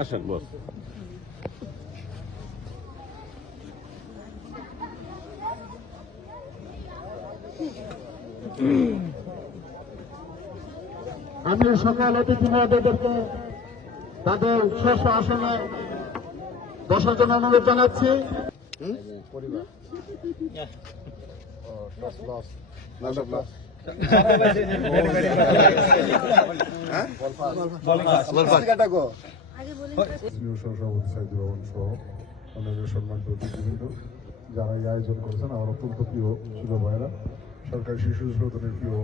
আসেন বস। আমি সকল অতিথি মহোদয়দেরকে তাদের শেষ আসনে বসার জন্য অনুরোধ জানাচ্ছি। সহ অন্যান্য সম্মানিত অতিথিবৃন্দ যারা এই আয়োজন করেছেন আমার অত্যন্ত প্রিয় ছোট ভাইরা সরকারি শিশু সদনের প্রিয়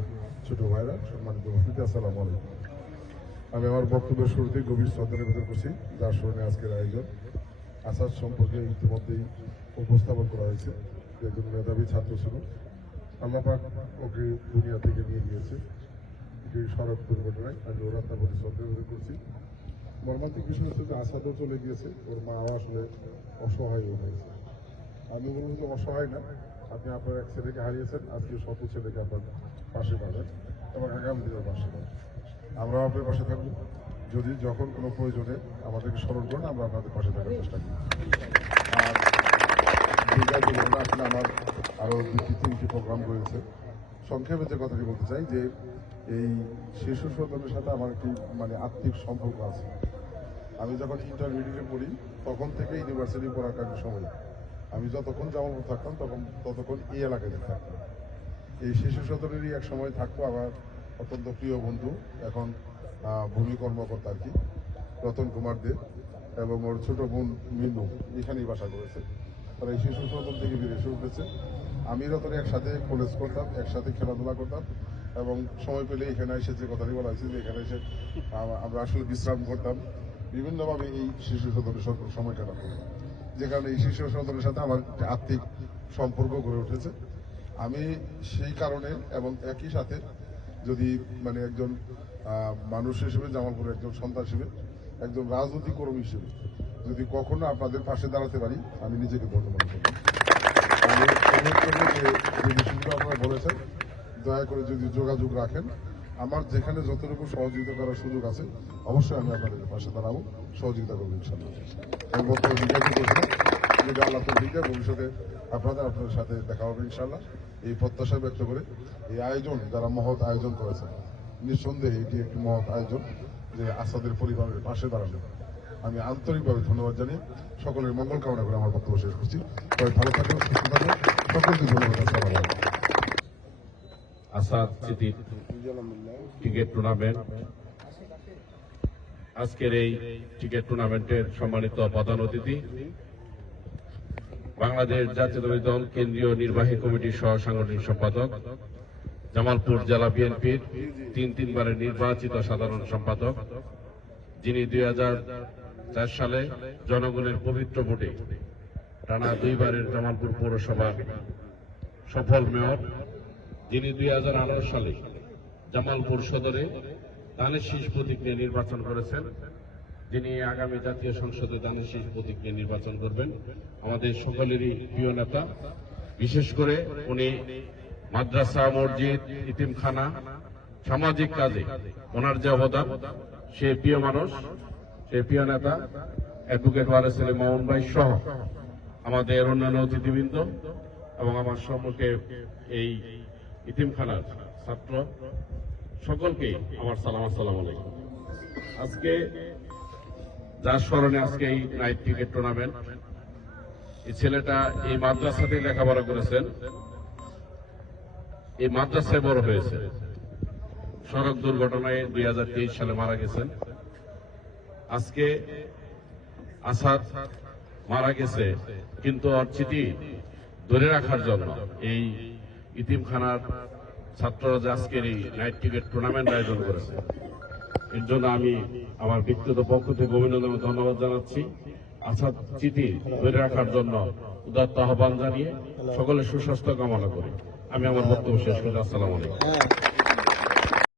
ছোট ভাইরা সম্মানিত উপস্থিতি আসসালাম আমি আমার বক্তব্যের শুরুতেই গভীর শ্রদ্ধা নিবেদন করছি যার স্মরণে আজকের আয়োজন আসাদ সম্পর্কে ইতিমধ্যেই উপস্থাপন করা হয়েছে। একজন মেধাবী ছাত্র ছিল। আল্লাহ পাক ওকে দুনিয়া থেকে নিয়ে গিয়েছে। একটি সড়ক দুর্ঘটনায় আমি ওরা তার প্রতি শ্রদ্ধা করছি। মর্মান্তিক বিষয় হচ্ছে যে আসাদও চলে গিয়েছে, ওর মা আসলে অসহায় হয়ে গেছে আমি বলব যে অসহায় না, আপনি আপনার এক ছেলেকে হারিয়েছেন, আজকে শত ছেলেকে আপনার পাশে পাবেন এবং আগামী দিনের পাশে পাবেন। আমরাও আপনার পাশে থাকব। যদি যখন কোনো প্রয়োজনে আমাদেরকে স্মরণ করেন, আমরা আপনাদের পাশে থাকার চেষ্টা করি বিদায় বলব আসলে আমার আরও দুটি, তিনটি প্রোগ্রাম রয়েছে। সংক্ষেপে যে কথাটি বলতে চাই, যে এই শিশু সদনের সাথে আমার একটি মানে আত্মিক সম্পর্ক আছে। আমি যখন ইন্টারমিডিয়েটে পড়ি, তখন থেকে ইউনিভার্সিটি পড়াকালীন সময়। আমি যতক্ষণ জামালপুর থাকতাম, তখন, ততক্ষণ এই এলাকায় থাকতাম। এই শিশু সদনেরই এক সময় থাকতো আমার অত্যন্ত প্রিয় বন্ধু, এখন ভূমি কর্মকর্তা আর কি, রতন কুমার দে এবং ওর ছোট বোন মিনু এখানেই বাসা করেছে। তারা এই শিশু সদন থেকে বেরিয়ে এসে উঠেছে আমি রতনে একসাথে কলেজ করতাম, একসাথে খেলাধুলা করতাম এবং সময় পেলে এখানে এসে যে কথাটি বলা হয়েছে যে এখানে এসে আমরা আসলে বিশ্রাম করতাম। বিভিন্নভাবে এই শিশু সদনের সময় কাটাতাম। যে কারণে এই শিশু সদনের সাথে আমার আর্থিক সম্পর্ক গড়ে উঠেছে। আমি সেই কারণে এবং একই সাথে যদি মানে একজন মানুষ হিসেবে, জামালপুরের একজন সন্তান হিসেবে, একজন রাজনৈতিক কর্মী হিসেবে যদি কখনো আপনাদের পাশে দাঁড়াতে পারি, আমি নিজেকে ধন্য মনে আপনারা বলেছেন, দয়া করে যদি যোগাযোগ রাখেন। আমার যেখানে যতটুকু সহযোগিতা করার সুযোগ আছে, অবশ্যই আমি আপনাদের পাশে দাঁড়াবো। সহযোগিতা করব ইনশাল্লাহ আমি বক্তব্য যদি আল্লাহ তো দিকে ভবিষ্যতে আপনাদের আপনাদের সাথে দেখা হবে ইনশাল্লাহ এই প্রত্যাশা ব্যক্ত করে এই আয়োজন, যারা মহৎ আয়োজন করেছে নিঃসন্দেহে এটি একটি মহৎ আয়োজন যে আসাদের পরিবারের পাশে দাঁড়ানো আমি আন্তরিকভাবে ধন্যবাদ জানিয়ে সকলের মঙ্গল কামনা করে আমার বক্তব্য শেষ করছি। সবাই ভালো থাকবেন, সুস্থ থাকবেন। সকলকে ধন্যবাদ আসাদ স্মৃতির ক্রিকেট টুর্নামেন্ট। আজকের এই ক্রিকেট টুর্নামেন্টের সম্মানিত প্রধান অতিথি, বাংলাদেশ জাতীয়তাবাদী দল কেন্দ্রীয় নির্বাহী কমিটির সহ সাংগঠনিক সম্পাদক, জামালপুর জেলা বিএনপির তিন তিনবারের নির্বাচিত সাধারণ সম্পাদক, যিনি দুই চার সালে জনগণের পবিত্র ভোটে টানা দুইবারের জামালপুর পৌরসভার সফল মেয়র, যিনি দুই সালে জামালপুর সদরে দানের শীষ প্রতীক নিয়ে নির্বাচন করেছেন, যিনি আগামী জাতীয় সংসদে দানের শীষ প্রতীক নিয়ে নির্বাচন করবেন। আমাদের সকলেরই প্রিয় নেতা, বিশেষ করে উনি মাদ্রাসা, মসজিদ, ইতিমখানা, সামাজিক কাজে ওনার যে অবদান, সে প্রিয় মানুষ। সে প্রিয় নেতা অ্যাডভোকেট ওয়ারেস আলী মামুন ভাই সহ আমাদের অন্যান্য অতিথিবৃন্দ এবং আমার সম্মুখে এই ইতিমখানার ছাত্র সকলকে আমার সালাম, আসসালাম আলাইকুম। আজকে যার স্মরণে আজকে এই নাইট ক্রিকেট টুর্নামেন্ট, এই ছেলেটা এই মাদ্রাসাতে লেখাপড়া করেছেন। এই মাদ্রাসায় বড় হয়েছে। সড়ক দুর্ঘটনায় দুই হাজার তেইশ সালে মারা গেছেন। আজকে আসাদ মারা গেছে, কিন্তু ওর স্মৃতি ধরে রাখার জন্য। এই ইতিমখানার ছাত্ররা যে আজকের এই নাইট ক্রিকেট টুর্নামেন্ট আয়োজন করেছে। এর জন্য আমি আমার ব্যক্তিগত পক্ষ থেকে অভিনন্দন ধন্যবাদ জানাচ্ছি। আসাদ স্মৃতি ধরে রাখার জন্য উদাত্ত আহ্বান জানিয়ে সকলের সুস্বাস্থ্য কামনা করি। আমি আমার বক্তব্য শেষ করি আসসালামু আলাইকুম।